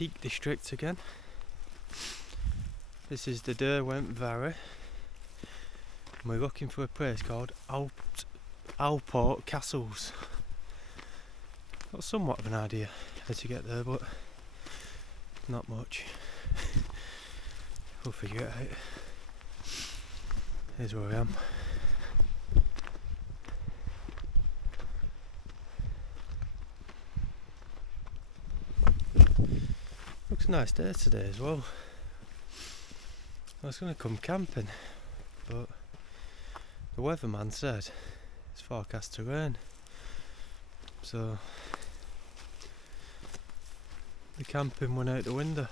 Peak District again. This is the Derwent Valley. And we're looking for a place called Alport Castles. Got somewhat of an idea how to get there, but not much. We'll figure it out. Here's where I am. Looks a nice day today as well. I was going to come camping, but the weatherman said it's forecast to rain, so the camping went out the window.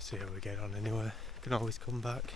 See how we get on anyway. Can always come back.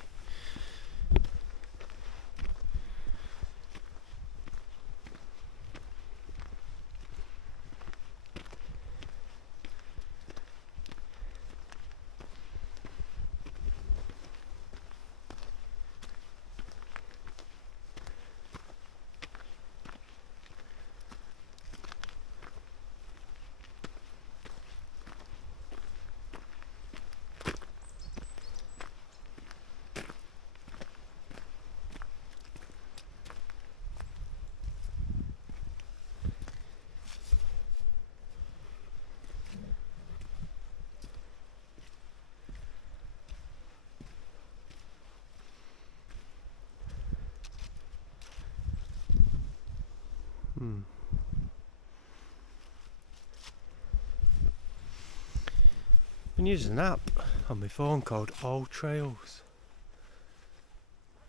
Been using an app on my phone called All Trails,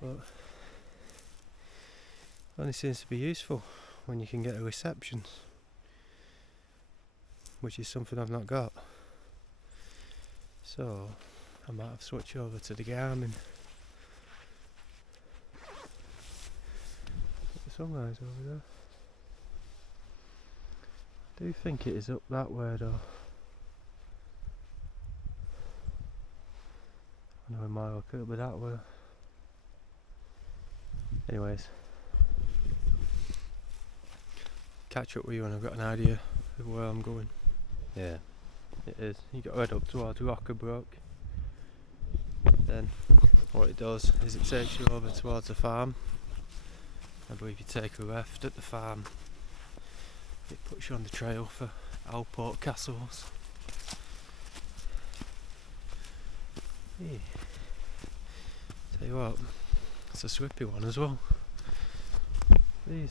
but only seems to be useful when you can get a reception, which is something I've not got. So I might have switched over to the Garmin. The sunrise over there. I do think it is up that way though. I know it might look a little bit that way. Anyways, catch up with you when I've got an idea of where I'm going. Yeah, it is. You got to head up towards Lockerbrook. Then what it does is it takes you over towards the farm. I believe you take a left at the farm. It puts you on the trail for Alport Castles. Yeah. Tell you what, it's a swippy one as well. These.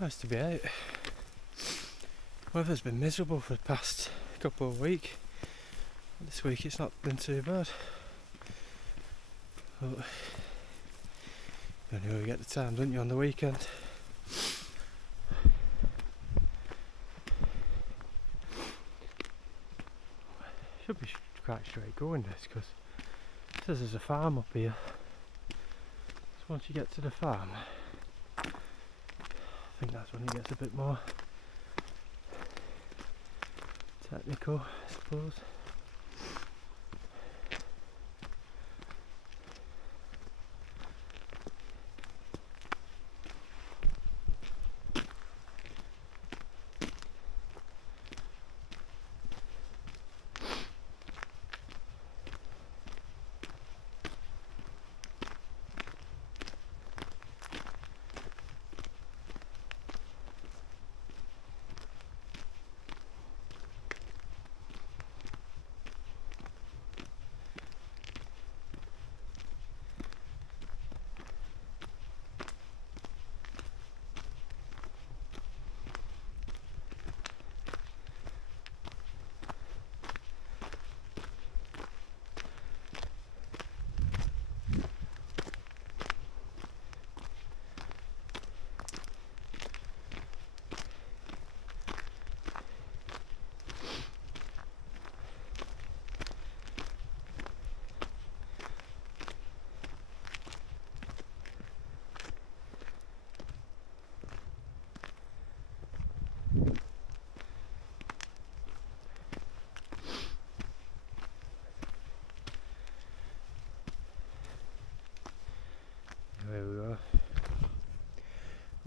Nice to be out. Weather's been miserable for the past couple of weeks. This week it's not been too bad. But you only really get the time, don't you, on the weekend? Should be quite straight going this, because it says there's a farm up here. So once you get to the farm, I think that's when it gets a bit more technical, I suppose.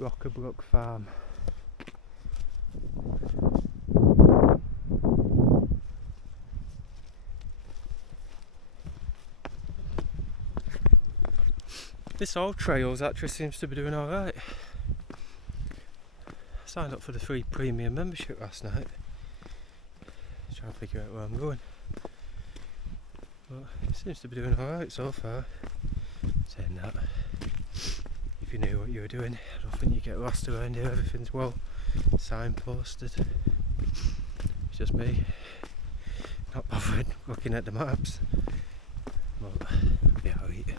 Lockerbrook farm. This old trails actually seems to be doing alright. I signed up for the free premium membership last night. Trying to figure out where I'm going. But it seems to be doing alright so far. Saying that, if you knew what you were doing, I don't think you get lost around here. Everything's well signposted. It's just me not bothered looking at the maps. But yeah, I'll eat it.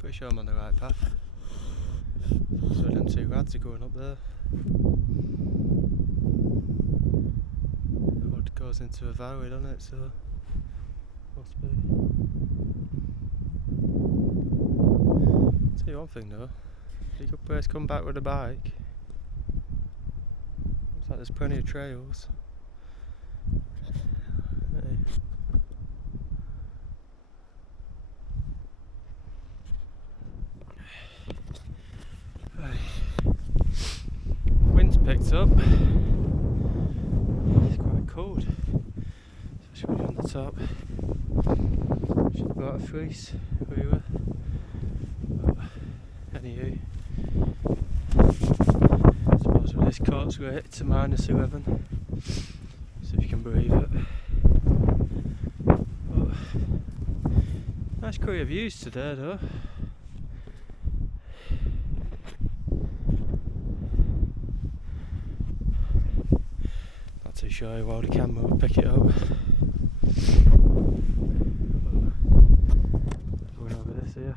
Pretty sure I'm on the right path. So them two lads are going up there. The road goes into a valley, doesn't it? So must be. Tell you one thing though, if you could place come back with a bike. Looks like there's plenty of trails. Hey. Wind's picked up. It's quite cold, especially when you're on the top. Should have brought a fleece where you were. But anywho, I suppose with this coat's rate it's a -11. See if you can believe it. But nice clear views today though. Too sure while the camera will pick it up. Going over this here.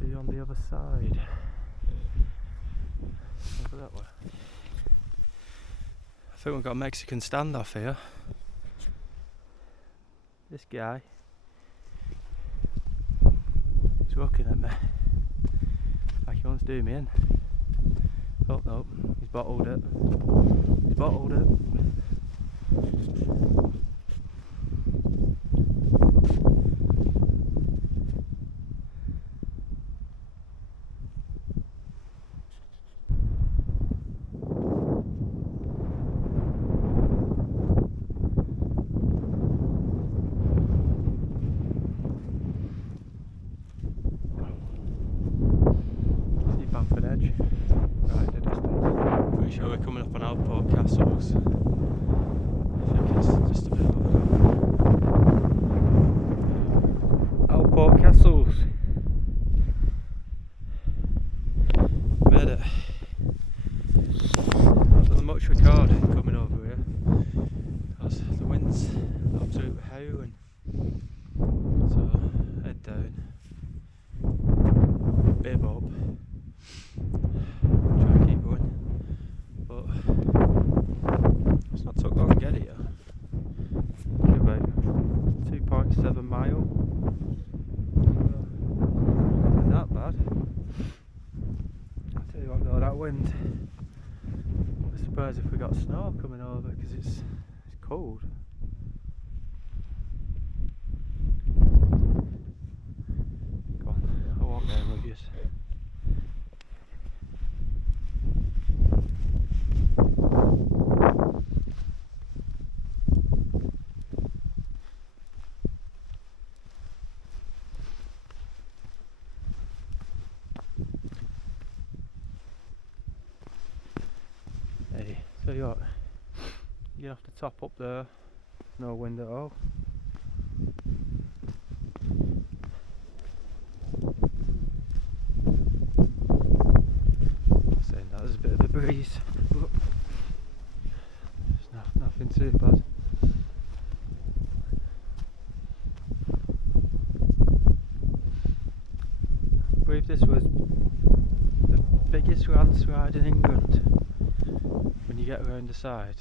See you on the other side. Over that way. I think we've got a Mexican standoff here. This guy, he's looking at me like he wants to do me in. Oh no, he's bottled it. He's bottled it. See Bamford Edge. Right in the distance. Pretty sure we're coming up on Alport castles. I think it's just a bit over that. Alport castles. Made it. Not done much recording coming over here because the wind's absolute howling. So head down, bib up. Try and keep going, but it's not took long to get here. About 2.7 miles. Not that bad. wind. I'm surprised if we got snow coming over because it's cold. Go on, I'll walk down with you. Hey, so you have to top up there, no wind at all. Saying that there's a bit of a breeze, but it's nothing too bad. I believe this was the biggest landslide in England when you get around the side.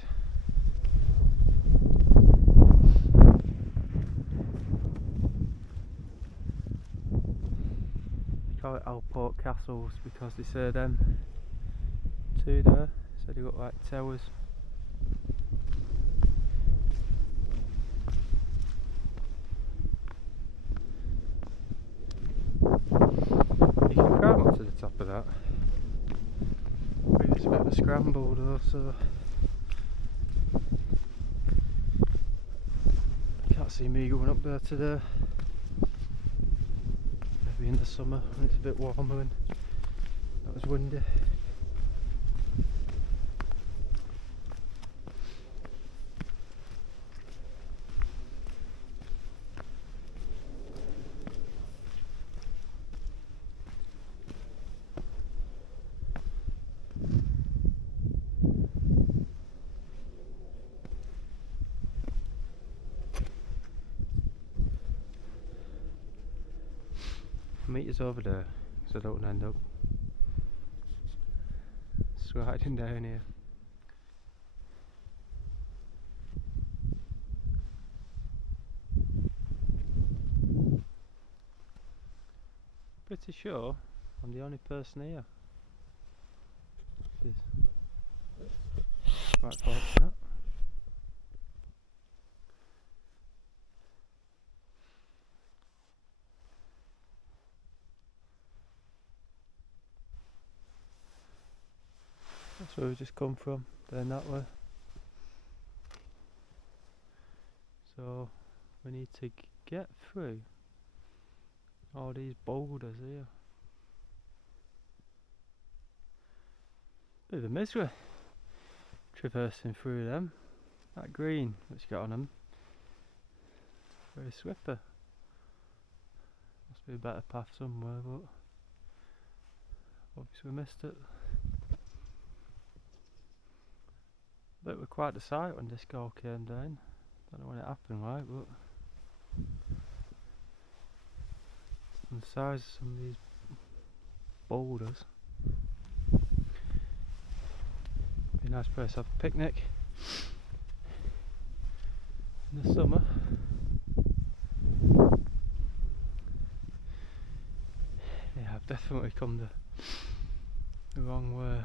They call it Alport castles because they say them two there, so they look like towers. You can climb up to the top of that. Maybe it's a bit of a scramble though, so I can't see me going up there today. Maybe in the summer when it's a bit warmer and not as windy. Meet us over there so I don't end up sliding down here. Pretty sure I'm the only person here. Which is quite fortunate. That's where we just come from, down that way. So we need to get through all these boulders here. Bit of a misery traversing through them. That green that's got on them, very slippery. Must be a better path somewhere, but obviously we missed it. But it was quite the sight when this guy came down. Don't know when it happened, right, but on the size of some of these boulders. Be a nice place to have a picnic in the summer. Yeah, I've definitely come the wrong way.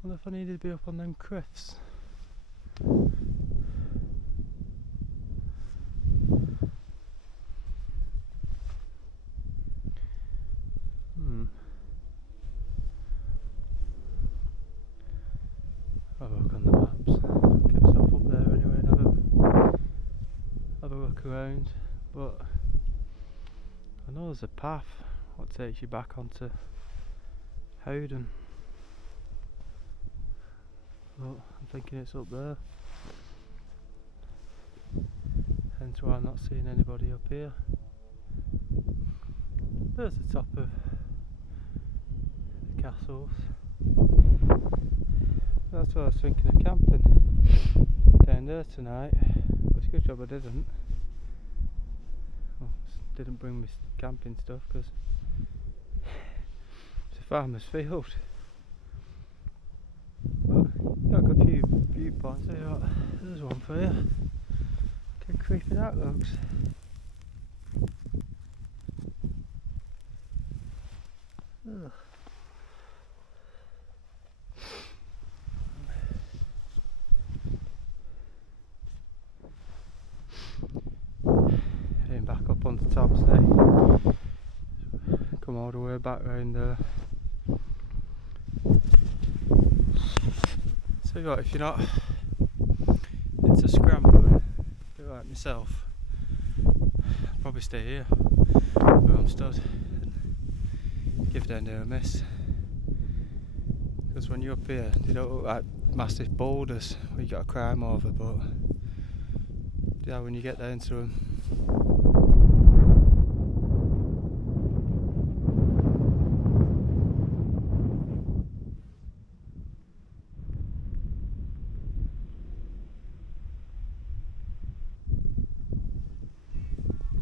I wonder if I needed to be up on them cliffs. Have a look on the maps. Get myself up there anyway and have a look around. But I know there's a path what takes you back onto Howden. But I'm thinking it's up there. Hence why I'm not seeing anybody up here. There's the top of the castles. That's why I was thinking of camping down there tonight. But it's a good job I didn't. Well, didn't bring my camping stuff because it's a farmer's field. But I've got a few viewpoints here. There's one for you. Look how creepy that looks. Oh. Heading back up on the tops now. Come all the way back round there. So what, if you're not into scrambling, a bit like myself, I'd probably stay here where I'm stood and give down there a miss. Because when you're up here, they don't look like massive boulders where you got to climb over, but yeah, when you get down to them.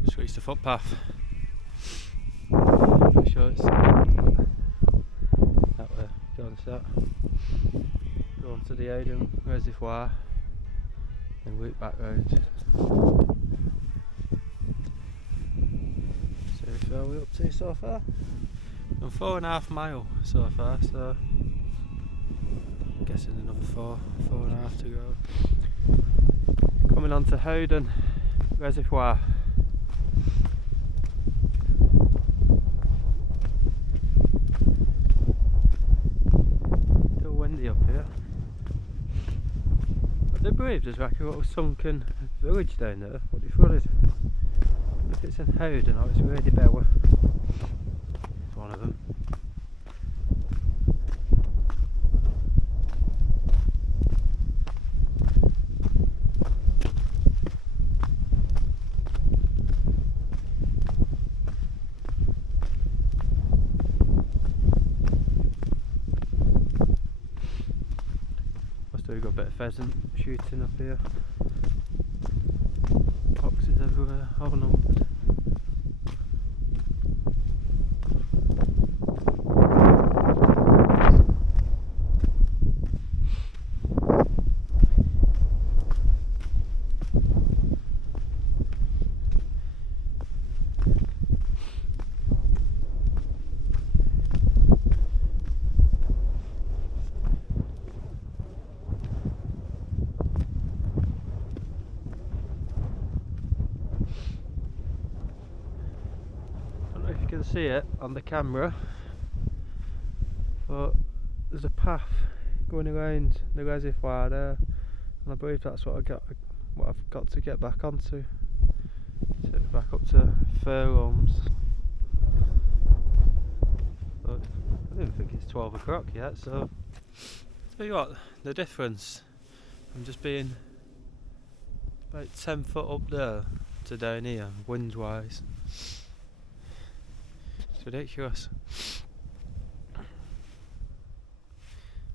Just reached the footpath. Pretty sure it's that way. Go on to that. Go on to the Howden reservoir and loop back round. So how far are we up to so far? I'm 4.5 miles so far, so I'm guessing another 4.5 to go. Coming on to Howden reservoir. Still windy up here. I do believe there's like a little sunken village down there. What do you feel is? If it's in Howden or it's really Bower. It's one of them. We've got a bit of pheasant shooting up here. Foxes everywhere, all numbered. You can see it on the camera, but there's a path going around the reservoir there, and I believe that's what I've got to get back onto. Take me back up to fairholmes. But I don't think it's 12 o'clock yet, so tell you what, the difference from just being about 10 foot up there to down here, wind wise. Ridiculous.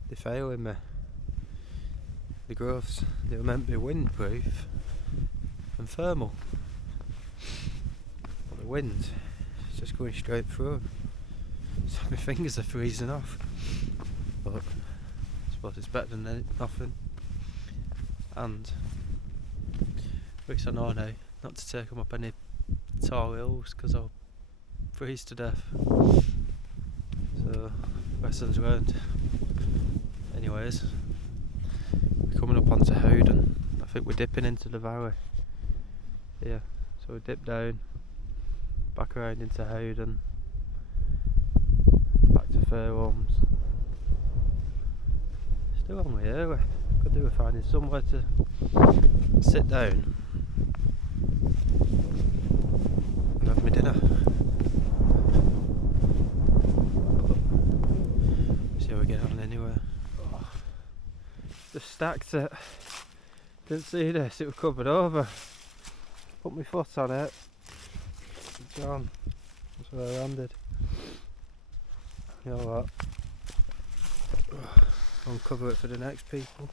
They're failing me. The groves, they were meant to be windproof and thermal, but the wind is just going straight through them. So my fingers are freezing off, but I suppose it's better than nothing. And at least I know now not to take them up any tall hills because I'll freeze to death. So lessons learned. Anyways, we're coming up onto Howden. I think we're dipping into the valley. Yeah, so we dip down, back around into Howden, back to fairholmes. Still on my early. Could do with finding somewhere to sit down and have my dinner. See how we get on anyway. Oh, just stacked it. Didn't see this, it was covered over. Put my foot on it. Gone. That's where I landed. You know what? I'll cover it for the next people.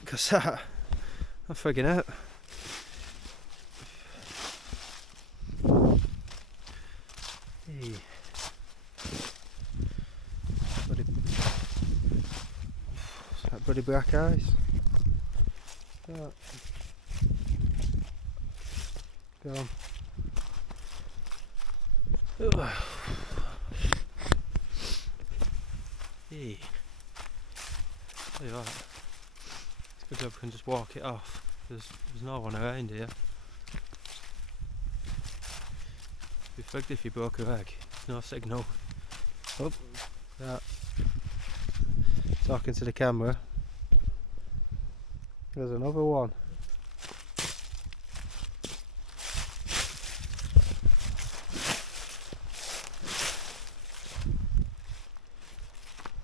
Because I'm frigging out. Hey. Bloody black eyes. That. Go on. Hey. Tell you what, it's a good job we can just walk it off. There's no one around here. Be frigged if you broke a leg. No signal. Oh, yeah. Talking to the camera. There's another one.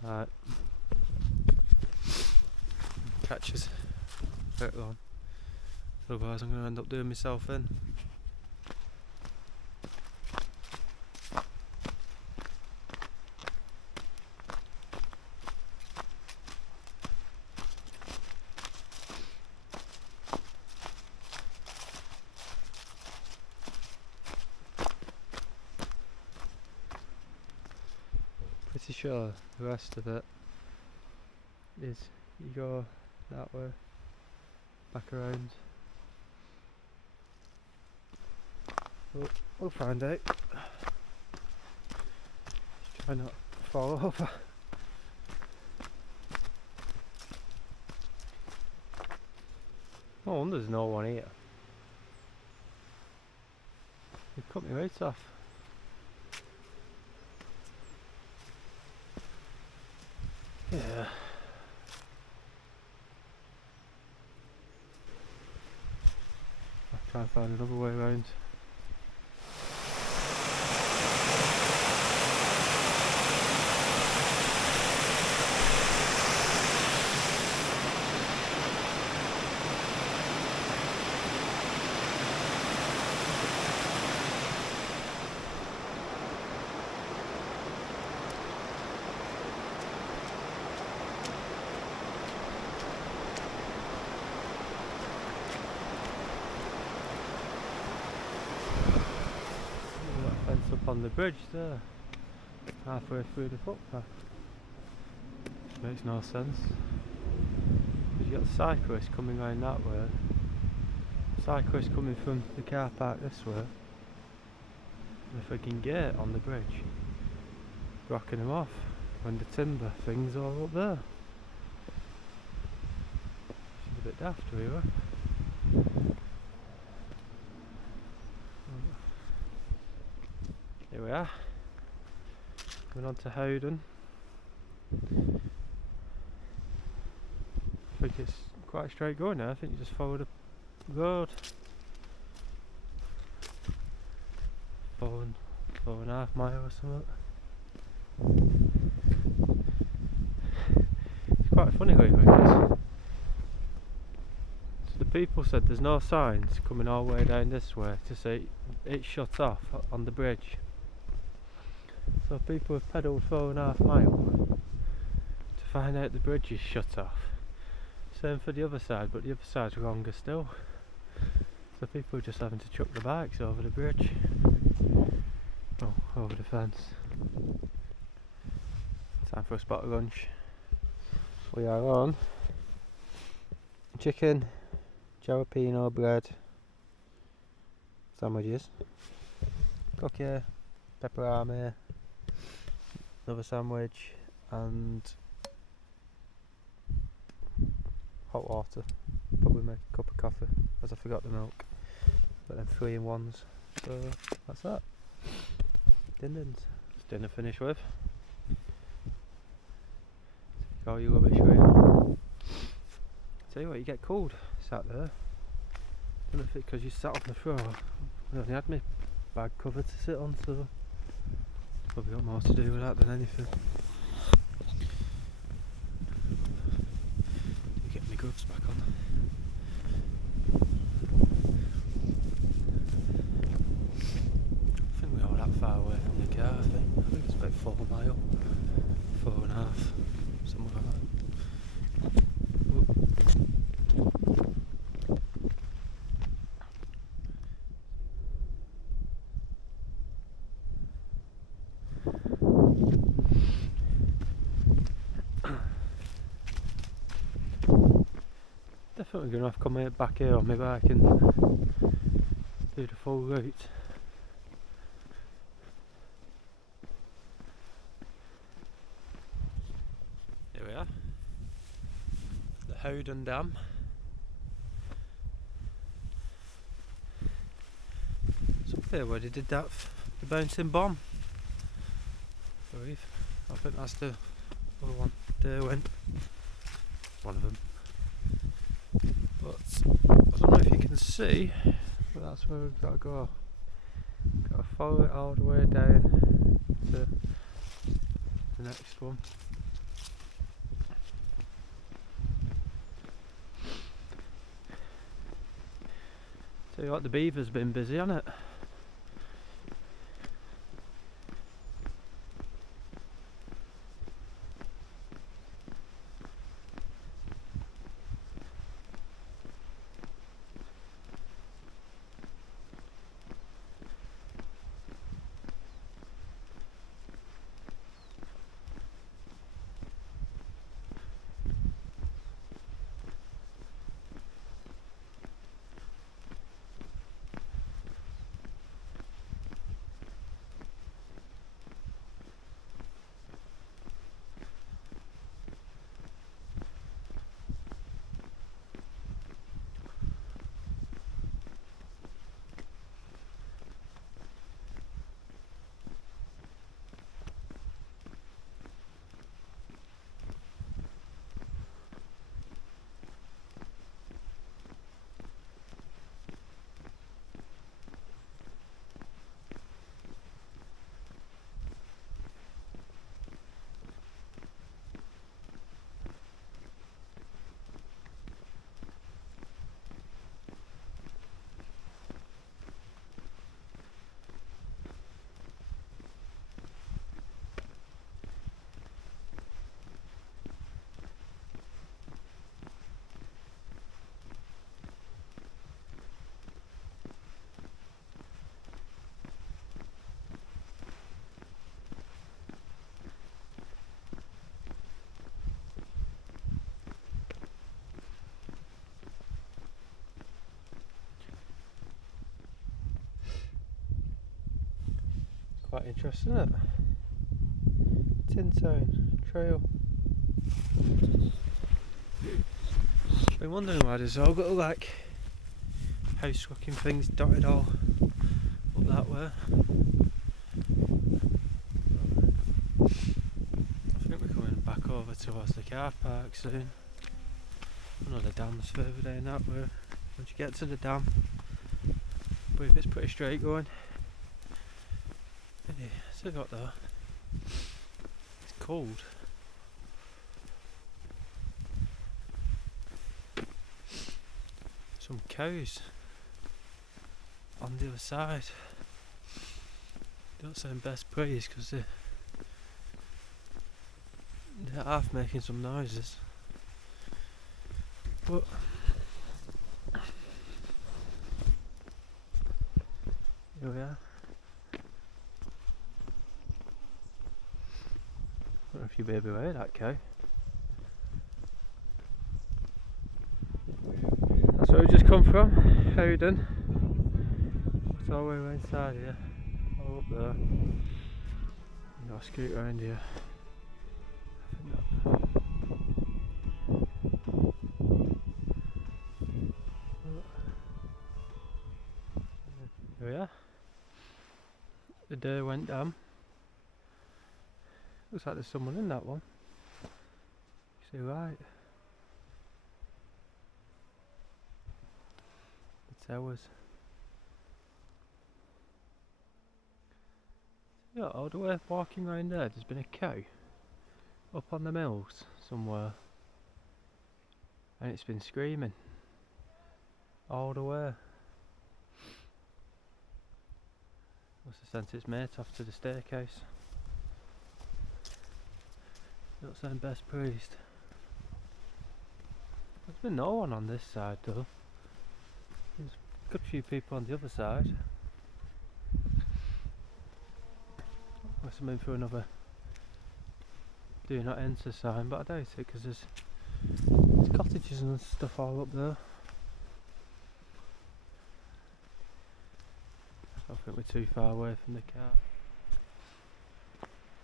Right. Catches. Right on. Otherwise I'm going to end up doing myself in. Pretty sure the rest of it is you go that way, back around. We'll find out. Just try not to fall over. No wonder there's no one here. They cut me right off. Yeah. I'll try and find another way around. Up on the bridge there, halfway through the footpath. Makes no sense. Because you got cyclists coming round that way, cyclists coming from the car park this way, and the freaking gate on the bridge, blocking them off when the timber thing's all up there. She's a bit daft, really. Here we are, coming on to Howden. I think it's quite straight going now. I think you just follow the road. 4.5 miles or something. It's quite funny going like this. So the people said there's no signs coming all the way down this way to say it's shut off on the bridge. So people have pedalled 4.5 miles to find out the bridge is shut off. Same for the other side, but the other side's longer still. So people are just having to chuck the bikes over the bridge. Oh, over the fence. Time for a spot of lunch. We are on chicken, jalapeno bread, sandwiches, cookie, pepperami, another sandwich, and hot water. Probably make a cup of coffee, as I forgot the milk. But then 3 in 1s. So that's that. Din-dins. It's dinner finished with. Take all your rubbish away. Tell you what, you get cold sat there. Don't know if it's because you sat on the floor. I only had my bag cover to sit on, so probably got more to do with that than anything. Get my gloves back on. I think we're all that far away from the car. I think it's about 4 miles, 4.5, something like that. Definitely going to have to come back here on my bike and do the full route. Howden Dam. It's up there where they did that, the bouncing bomb, I believe. I think that's the other one, derwent, one of them. But I don't know if you can see, but that's where we've got to go. Got to follow it all the way down to the next one. Tell you what, the beaver's been busy, hasn't it? Quite interesting, isn't it? Tin Town Trail. Been wondering why there's all got like house looking things dotted all up that way. I think we're coming back over towards the car park soon. I know the dam's further down that way. Once you get to the dam, I believe it's pretty straight going. Still got though. It's cold. Some cows on the other side. Don't sound best praise because they're half making some noises. But here we are. I don't know if you'll be able to hear that cow. That's where we just come from, Howden. It's all the way around inside here, all up there. You got to scoot around here. Here we are. The derwent dam. Looks like there's someone in that one. You see right. The towers. Yeah, all the way walking around there's been a cow up on the mills somewhere, and it's been screaming all the way. Must have sent its mate off to the staircase. Don't sound best pleased. There's been no one on this side though. There's a good few people on the other side. Must have been for another do not enter sign, but I doubt it because there's cottages and stuff all up there. I think we're too far away from the car.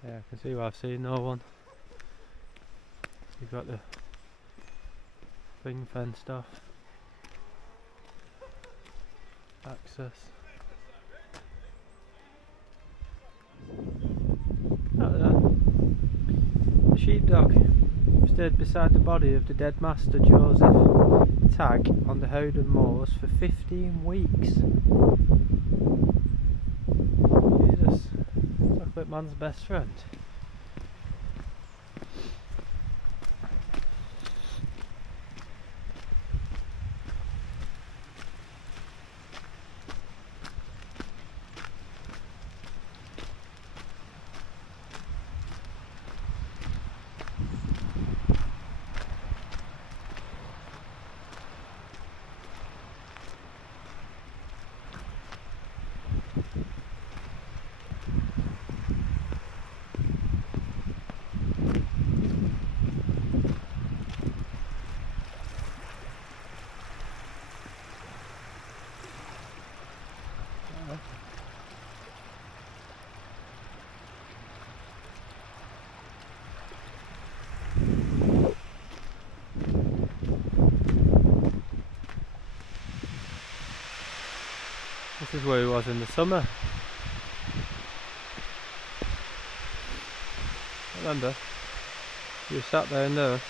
Yeah, I can see why I've seen no one. You've got the nothing fenced off. Access. Look at that. The sheepdog stayed beside the body of the dead master Joseph Tag on the Howden moors for 15 weeks. Jesus, talk about man's best friend. This is where he was in the summer. Remember, you sat there and there.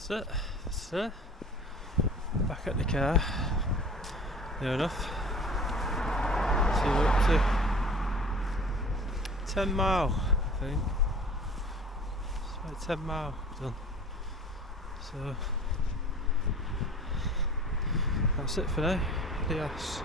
That's it. That's it. Back at the car. Near enough. See what we're up to. 10 mile, I think. It's about 10 mile done. So that's it for now. Adios.